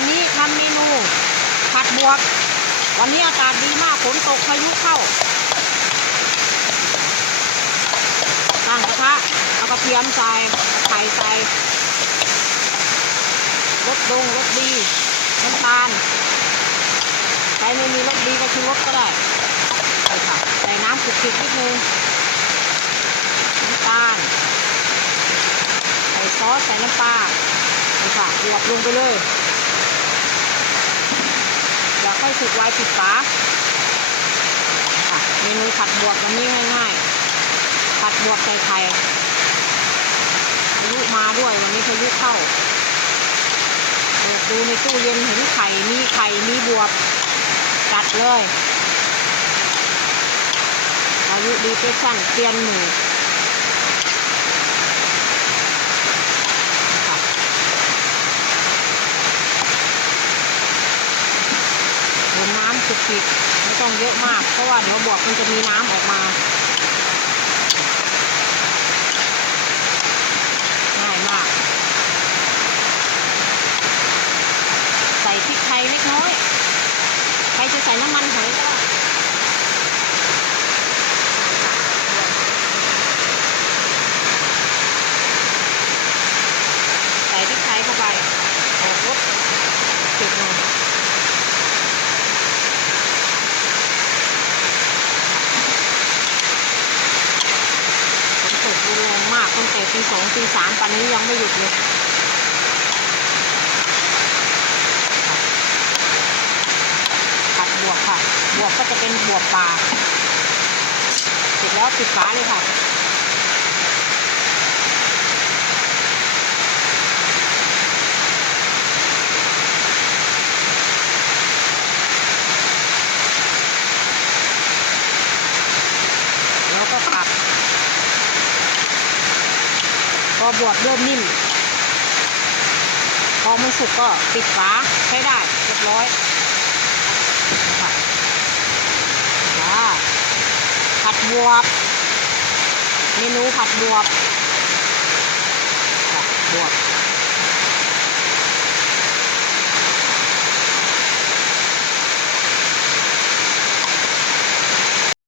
วันนี้ทำเมนูผัดบวบวันนี้อากาศดีมากฝนตกพายุเข้าตั้งกระทะเอากระเทียมใส่ไข่ใส่รสดีน้ำตาลใครไม่มีรสดีก็ชูรสก็ได้ใส่ค่ะใส่น้ำขุ่นๆนิดนึงน้ำตาลใส่ซอสใส่น้ำปลาใส่ค่ะบวบลงไปเลยแล้วค่อยสุกไว้ปิดฝาค่ะเมนูผัดบวบวันนี้ง่ายๆผัดบวบใส่ไข่พายุมาด้วยวันนี้พายุเข้าดูในตู้เย็นเห็นไข่มีบวบจัดเลยพายุดีเปชั่นเตียนหนึ่งน้ำสุกๆไม่ต้องเยอะมากเพราะว่าเดี๋ยวบวบมันจะมีน้ำออกมาง่ายมากใส่พริกไทยเล็กน้อยใครจะใส่น้ำมันหอยก็ได้ใส่พริกไทยเข้าไปออกรสเผ็ดหน่อยรุนแรงมากตั้งแต่ตี 2 ตี 3ตอนนี้ยังไม่หยุดเลยผัดบวบค่ะบวบก็จะเป็นบวบป่าเสร็จแล้วปิดฝาเลยค่ะแล้วก็ผัดพอบวบเริ่มนิ่มพอมันสุกก็ปิดฝาใช้ได้เรียบร้อยค่ะผัดบวบเมนูผัดบวบบวบ